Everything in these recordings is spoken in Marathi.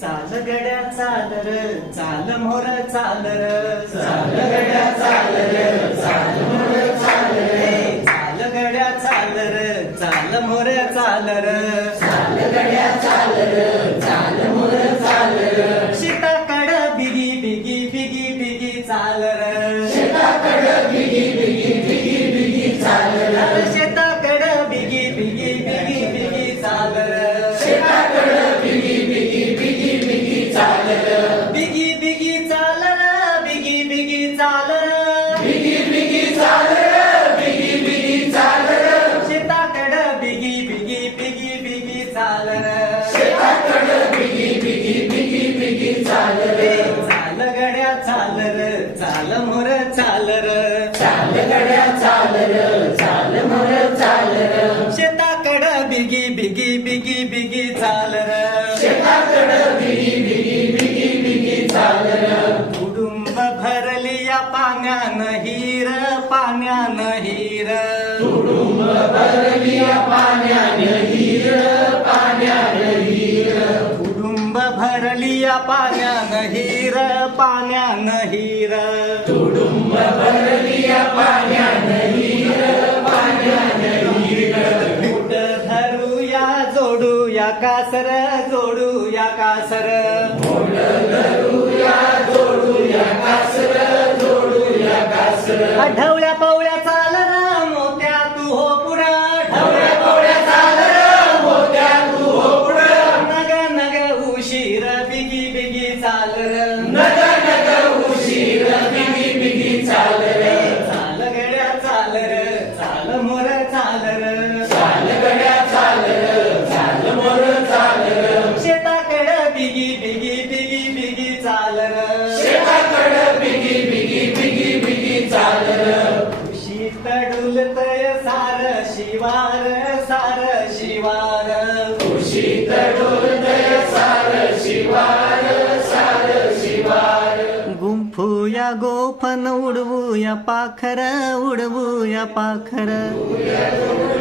चाल गड्या चाल र चाल मोर चाल र. चाल गड्या चाल र चाल मोर चाल रे. चाल गड्या चाल र चाल मोर चाल र. चाल गड्या चाल र चाल मोर चाल र. शेताकड बिगी बिगी बिगी बिगी चाल र. शेताकड बिगी बिगी बिगी बिगी चाल रे चाल गड्या चाल र. चाल मोर चाल र चाल गड्या चाल र. चाल मोर चाल र शेताकड बिगी बिगी बिगी बिगी चाल र. शेताकड बिगी बिगी बिगी बिगी चाल र. कुटुंब भरली या पाण्यान हिर पाण्यान हिर. कुडुंब भरली या पाण्यान हिर पाण्यान हिर. कुडुंब भरली या पाण्यान हिर पाण्यान हिर. कुट धरूया जोडूया कासर जोडूया कासर. ढवळ्या पवळ्या चाल चाल र नग नग उशीर बिगी बिगी चाल रे चाल गड्या चाल र चाल मोर चाल र चाल गड्या चाल र चाल मोर चाल र शेताकड बिगी बिगी बिगी बिगी चाल र शेताकड बिगी बिगी बिगी बिगी चाल र शीत डुलतय सार शिवार सार शिवार. शीत डुलतय गुंफूया गोफन उडवूया पाखर उडवूया पाखर.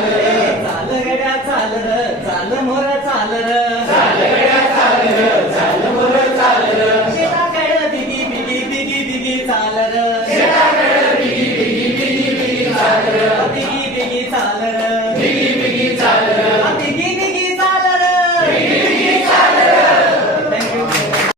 चाल रे चाल गड्या चाल र चाल मोर चाल र चाल गड्या चाल र चाल मोर चाल र शेता कळ बिगी बिगी बिगी बिगी चाल र.